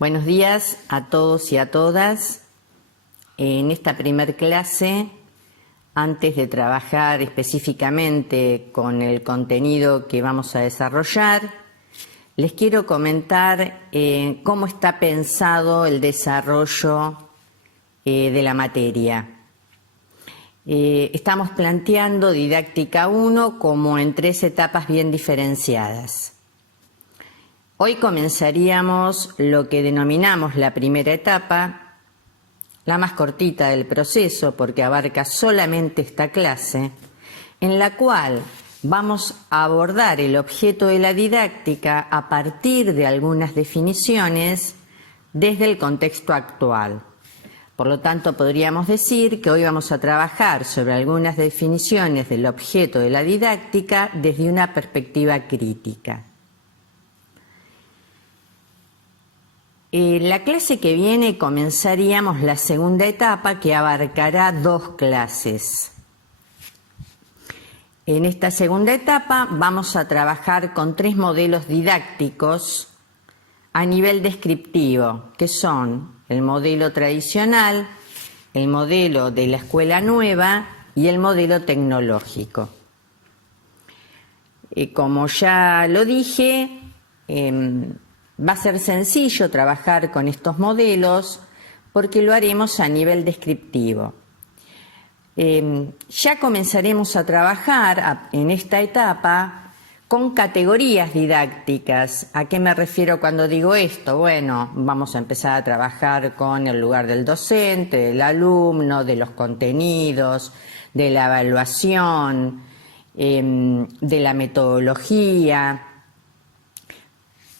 Buenos días a todos y a todas. En esta primer clase, antes de trabajar específicamente con el contenido que vamos a desarrollar, les quiero comentar cómo está pensado el desarrollo de la materia. Estamos planteando Didáctica 1 como en 3 etapas bien diferenciadas. Hoy comenzaríamos lo que denominamos la primera etapa, la más cortita del proceso porque abarca solamente esta clase, en la cual vamos a abordar el objeto de la didáctica a partir de algunas definiciones desde el contexto actual. Por lo tanto, podríamos decir que hoy vamos a trabajar sobre algunas definiciones del objeto de la didáctica desde una perspectiva crítica. La clase que viene comenzaríamos la segunda etapa que abarcará 2 clases. En esta segunda etapa vamos a trabajar con 3 modelos didácticos a nivel descriptivo, que son el modelo tradicional, el modelo de la escuela nueva y el modelo tecnológico. Como ya lo dije, va a ser sencillo trabajar con estos modelos porque lo haremos a nivel descriptivo. Ya comenzaremos a trabajar en esta etapa con categorías didácticas. ¿A qué me refiero cuando digo esto? Bueno, vamos a empezar a trabajar con el lugar del docente, del alumno, de los contenidos, de la evaluación, de la metodología,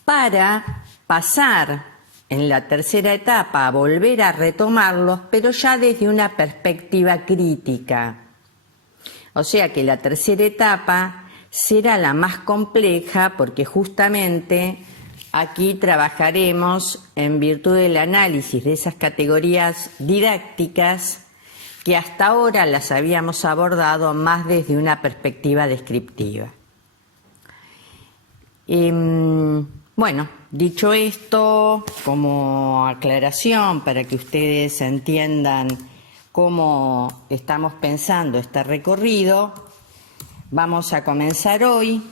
para pasar en la tercera etapa a volver a retomarlos, pero ya desde una perspectiva crítica. O sea que la tercera etapa será la más compleja porque justamente aquí trabajaremos en virtud del análisis de esas categorías didácticas que hasta ahora las habíamos abordado más desde una perspectiva descriptiva. Bueno, dicho esto, como aclaración para que ustedes entiendan cómo estamos pensando este recorrido, vamos a comenzar hoy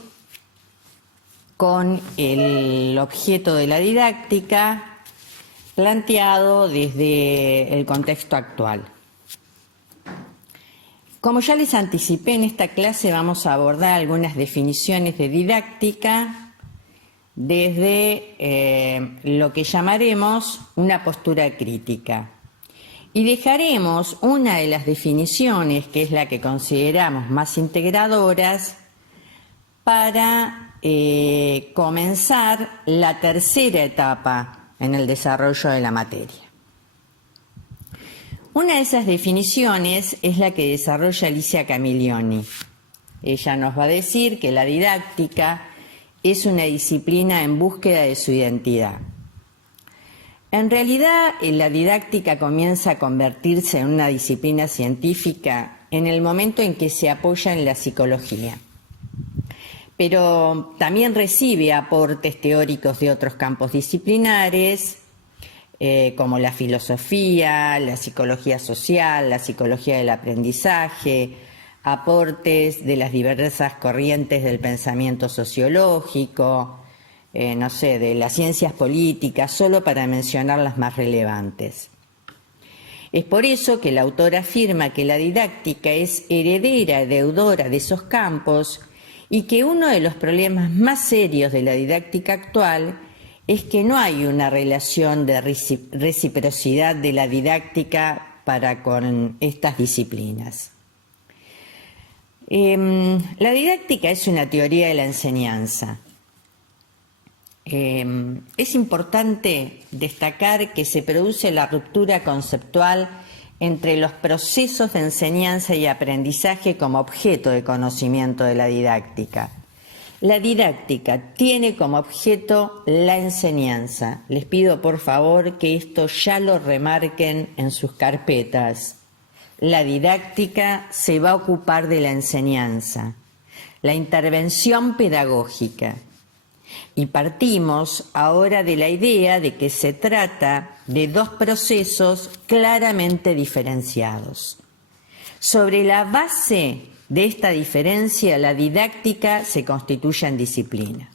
con el objeto de la didáctica planteado desde el contexto actual. Como ya les anticipé, en esta clase vamos a abordar algunas definiciones de didáctica desde lo que llamaremos una postura crítica. Y dejaremos una de las definiciones, que es la que consideramos más integradoras, para comenzar la tercera etapa en el desarrollo de la materia. Una de esas definiciones es la que desarrolla Alicia Camiglioni. Ella nos va a decir que la didáctica es una disciplina en búsqueda de su identidad. En realidad, la didáctica comienza a convertirse en una disciplina científica en el momento en que se apoya en la psicología. Pero también recibe aportes teóricos de otros campos disciplinares, como la filosofía, la psicología social, la psicología del aprendizaje, aportes de las diversas corrientes del pensamiento sociológico, de las ciencias políticas, solo para mencionar las más relevantes. Es por eso que el autor afirma que la didáctica es heredera, deudora de esos campos y que uno de los problemas más serios de la didáctica actual es que no hay una relación de reciprocidad de la didáctica para con estas disciplinas. La didáctica es una teoría de la enseñanza. Es importante destacar que se produce la ruptura conceptual entre los procesos de enseñanza y aprendizaje como objeto de conocimiento de la didáctica. La didáctica tiene como objeto la enseñanza. Les pido por favor que esto ya lo remarquen en sus carpetas. La didáctica se va a ocupar de la enseñanza, la intervención pedagógica. Y partimos ahora de la idea de que se trata de dos procesos claramente diferenciados. Sobre la base de esta diferencia, la didáctica se constituye en disciplina.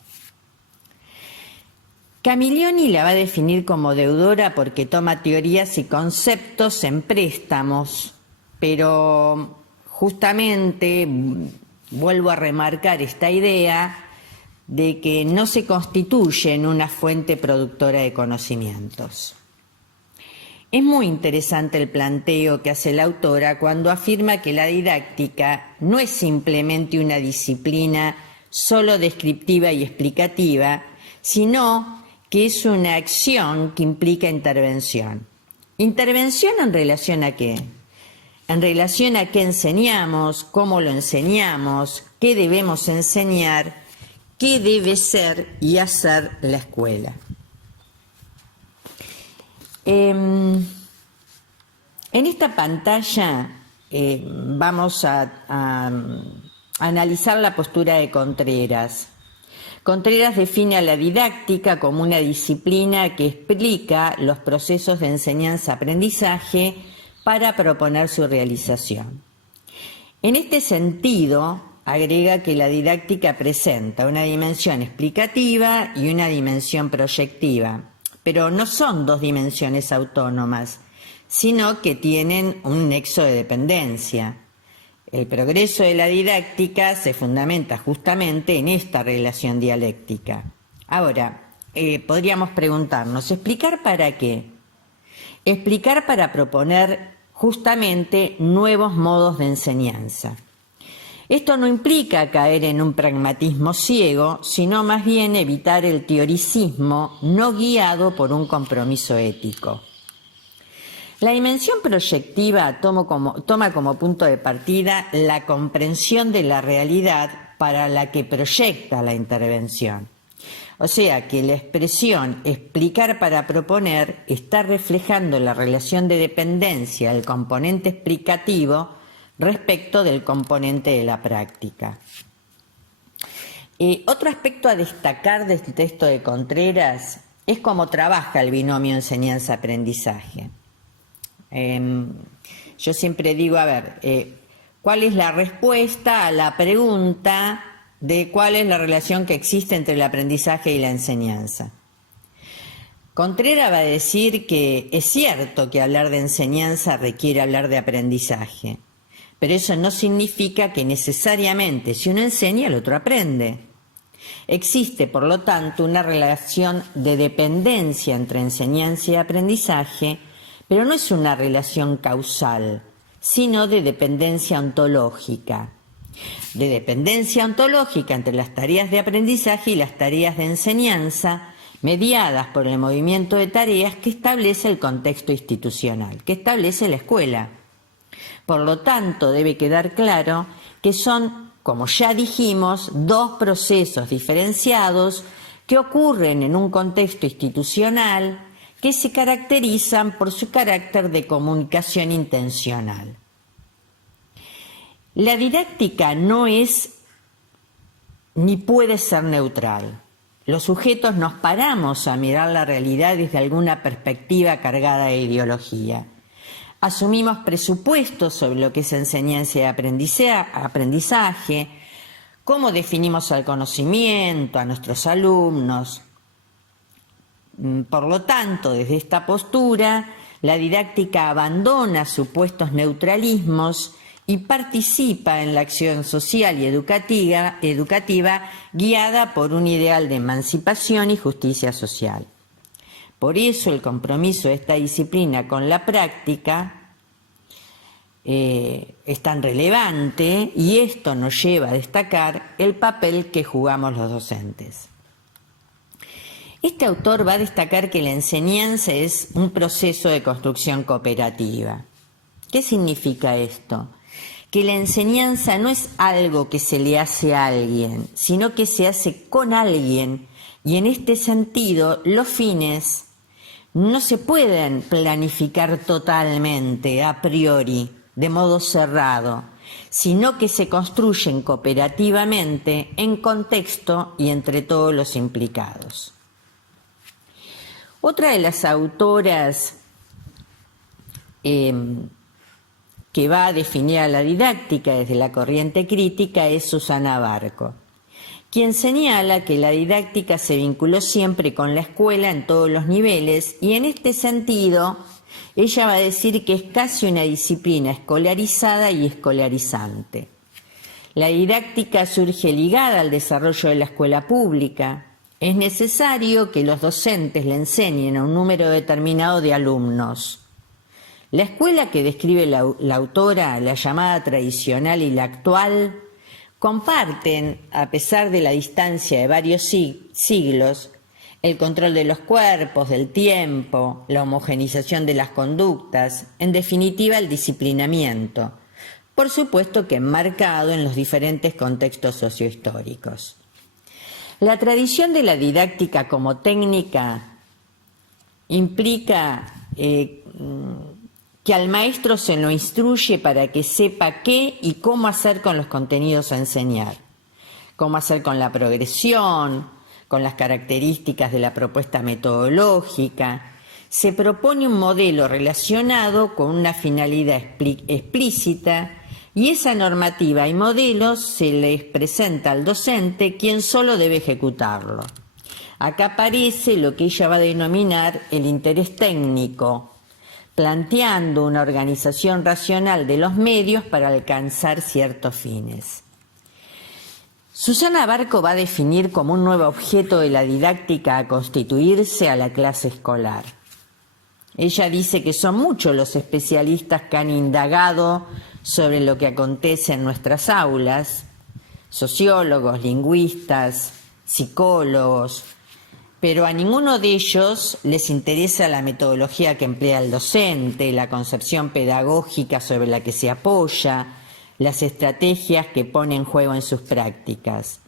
Camillioni la va a definir como deudora porque toma teorías y conceptos en préstamos, pero justamente vuelvo a remarcar esta idea de que no se constituye en una fuente productora de conocimientos. Es muy interesante el planteo que hace la autora cuando afirma que la didáctica no es simplemente una disciplina solo descriptiva y explicativa, sino que es una acción que implica intervención. ¿Intervención en relación a qué? En relación a qué enseñamos, cómo lo enseñamos, qué debemos enseñar, qué debe ser y hacer la escuela. En esta pantalla vamos a analizar la postura de Contreras. Contreras define a la didáctica como una disciplina que explica los procesos de enseñanza-aprendizaje para proponer su realización. En este sentido, agrega que la didáctica presenta una dimensión explicativa y una dimensión proyectiva, pero no son dos dimensiones autónomas, sino que tienen un nexo de dependencia. El progreso de la didáctica se fundamenta justamente en esta relación dialéctica. Ahora, podríamos preguntarnos, ¿explicar para qué? Explicar para proponer justamente nuevos modos de enseñanza. Esto no implica caer en un pragmatismo ciego, sino más bien evitar el teoricismo no guiado por un compromiso ético. La dimensión proyectiva toma como punto de partida la comprensión de la realidad para la que proyecta la intervención. O sea que la expresión explicar para proponer está reflejando la relación de dependencia del componente explicativo respecto del componente de la práctica. Otro aspecto a destacar de este texto de Contreras es cómo trabaja el binomio enseñanza-aprendizaje. Yo siempre digo, ¿cuál es la respuesta a la pregunta de cuál es la relación que existe entre el aprendizaje y la enseñanza? Contreras va a decir que es cierto que hablar de enseñanza requiere hablar de aprendizaje, pero eso no significa que necesariamente si uno enseña el otro aprende. Existe, por lo tanto, una relación de dependencia entre enseñanza y aprendizaje, pero no es una relación causal, sino de dependencia ontológica. De dependencia ontológica entre las tareas de aprendizaje y las tareas de enseñanza, mediadas por el movimiento de tareas que establece el contexto institucional, que establece la escuela. Por lo tanto, debe quedar claro que son, como ya dijimos, dos procesos diferenciados que ocurren en un contexto institucional que se caracterizan por su carácter de comunicación intencional. La didáctica no es ni puede ser neutral. Los sujetos nos paramos a mirar la realidad desde alguna perspectiva cargada de ideología. Asumimos presupuestos sobre lo que es enseñanza y aprendizaje, cómo definimos al conocimiento, a nuestros alumnos. Por lo tanto, desde esta postura, la didáctica abandona supuestos neutralismos y participa en la acción social y educativa guiada por un ideal de emancipación y justicia social. Por eso el compromiso de esta disciplina con la práctica es tan relevante y esto nos lleva a destacar el papel que jugamos los docentes. Este autor va a destacar que la enseñanza es un proceso de construcción cooperativa. ¿Qué significa esto? Que la enseñanza no es algo que se le hace a alguien, sino que se hace con alguien, y en este sentido los fines no se pueden planificar totalmente, a priori, de modo cerrado, sino que se construyen cooperativamente en contexto y entre todos los implicados. Otra de las autoras que va a definir a la didáctica desde la corriente crítica es Susana Barco, quien señala que la didáctica se vinculó siempre con la escuela en todos los niveles y en este sentido ella va a decir que es casi una disciplina escolarizada y escolarizante. La didáctica surge ligada al desarrollo de la escuela pública. Es necesario que los docentes le enseñen a un número determinado de alumnos. La escuela que describe la autora, la llamada tradicional y la actual, comparten, a pesar de la distancia de varios siglos, el control de los cuerpos, del tiempo, la homogenización de las conductas, en definitiva el disciplinamiento, por supuesto que enmarcado en los diferentes contextos sociohistóricos. La tradición de la didáctica como técnica implica que al maestro se lo instruye para que sepa qué y cómo hacer con los contenidos a enseñar, cómo hacer con la progresión, con las características de la propuesta metodológica. Se propone un modelo relacionado con una finalidad explícita y esa normativa y modelos se les presenta al docente, quien solo debe ejecutarlo. Acá aparece lo que ella va a denominar el interés técnico, planteando una organización racional de los medios para alcanzar ciertos fines. Susana Barco va a definir como un nuevo objeto de la didáctica a constituirse a la clase escolar. Ella dice que son muchos los especialistas que han indagado sobre lo que acontece en nuestras aulas, sociólogos, lingüistas, psicólogos, pero a ninguno de ellos les interesa la metodología que emplea el docente, la concepción pedagógica sobre la que se apoya, las estrategias que pone en juego en sus prácticas.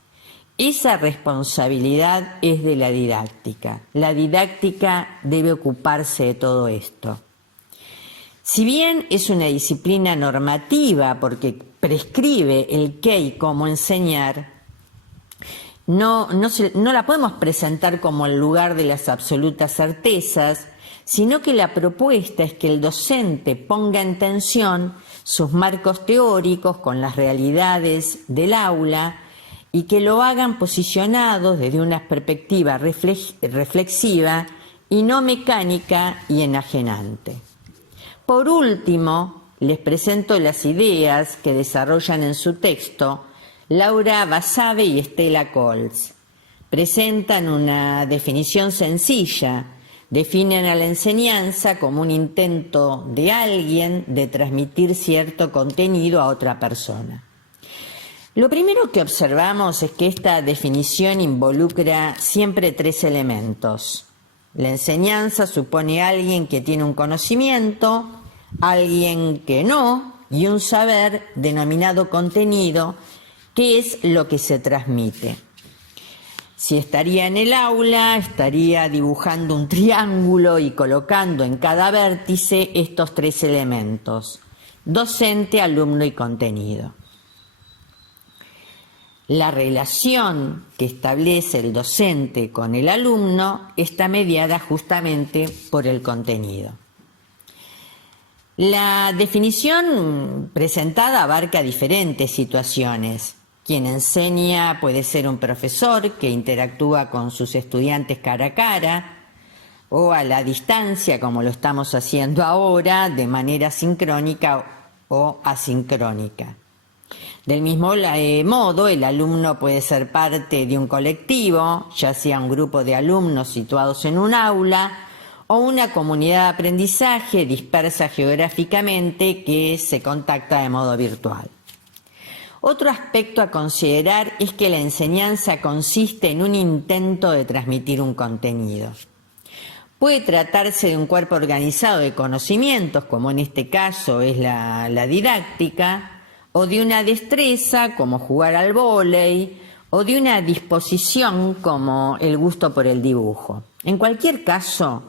Esa responsabilidad es de la didáctica. La didáctica debe ocuparse de todo esto. Si bien es una disciplina normativa porque prescribe el qué y cómo enseñar, no la podemos presentar como el lugar de las absolutas certezas, sino que la propuesta es que el docente ponga en tensión sus marcos teóricos con las realidades del aula y que lo hagan posicionados desde una perspectiva reflexiva y no mecánica y enajenante. Por último, les presento las ideas que desarrollan en su texto Laura Basabe y Estela Colts. Presentan una definición sencilla, definen a la enseñanza como un intento de alguien de transmitir cierto contenido a otra persona. Lo primero que observamos es que esta definición involucra siempre tres elementos. La enseñanza supone a alguien que tiene un conocimiento, alguien que no, y un saber denominado contenido, que es lo que se transmite. Si estaría en el aula, estaría dibujando un triángulo y colocando en cada vértice estos tres elementos: docente, alumno y contenido. La relación que establece el docente con el alumno está mediada justamente por el contenido. La definición presentada abarca diferentes situaciones. Quien enseña puede ser un profesor que interactúa con sus estudiantes cara a cara o a la distancia, como lo estamos haciendo ahora, de manera sincrónica o asincrónica. Del mismo modo, el alumno puede ser parte de un colectivo, ya sea un grupo de alumnos situados en un aula o una comunidad de aprendizaje dispersa geográficamente que se contacta de modo virtual. Otro aspecto a considerar es que la enseñanza consiste en un intento de transmitir un contenido. Puede tratarse de un cuerpo organizado de conocimientos, como en este caso es la didáctica, o de una destreza, como jugar al vóley, o de una disposición, como el gusto por el dibujo. En cualquier caso,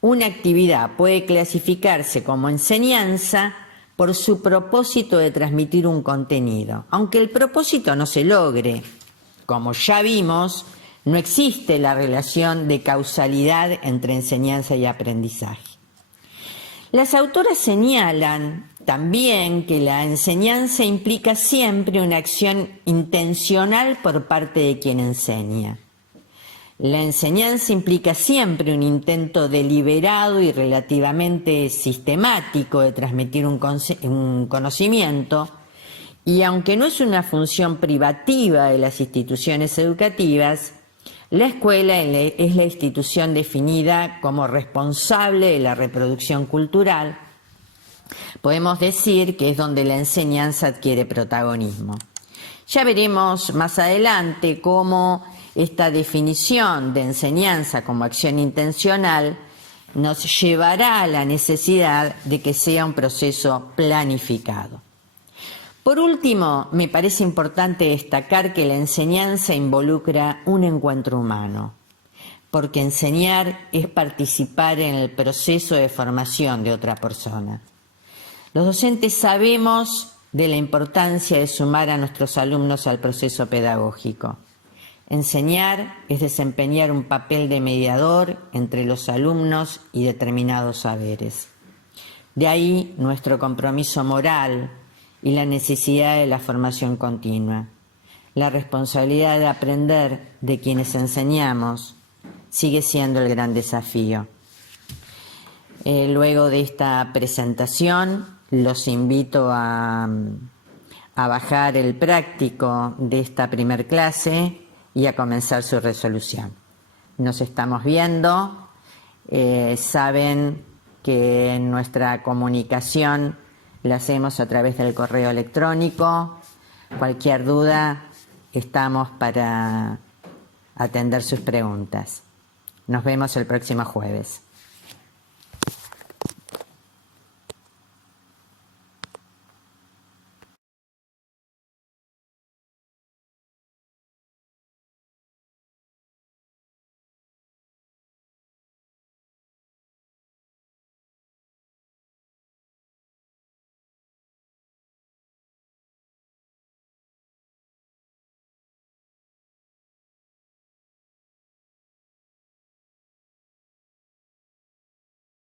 una actividad puede clasificarse como enseñanza por su propósito de transmitir un contenido. Aunque el propósito no se logre, como ya vimos, no existe la relación de causalidad entre enseñanza y aprendizaje. Las autoras señalan también que la enseñanza implica siempre una acción intencional por parte de quien enseña. La enseñanza implica siempre un intento deliberado y relativamente sistemático de transmitir un conocimiento, y aunque no es una función privativa de las instituciones educativas, la escuela es la institución definida como responsable de la reproducción cultural. Podemos decir que es donde la enseñanza adquiere protagonismo. Ya veremos más adelante cómo esta definición de enseñanza como acción intencional nos llevará a la necesidad de que sea un proceso planificado. Por último, me parece importante destacar que la enseñanza involucra un encuentro humano, porque enseñar es participar en el proceso de formación de otra persona. Los docentes sabemos de la importancia de sumar a nuestros alumnos al proceso pedagógico. Enseñar es desempeñar un papel de mediador entre los alumnos y determinados saberes. De ahí nuestro compromiso moral y la necesidad de la formación continua. La responsabilidad de aprender de quienes enseñamos sigue siendo el gran desafío. Luego de esta presentación, los invito a bajar el práctico de esta primer clase y a comenzar su resolución. Nos estamos viendo. Saben que nuestra comunicación la hacemos a través del correo electrónico. Cualquier duda, estamos para atender sus preguntas. Nos vemos el próximo jueves.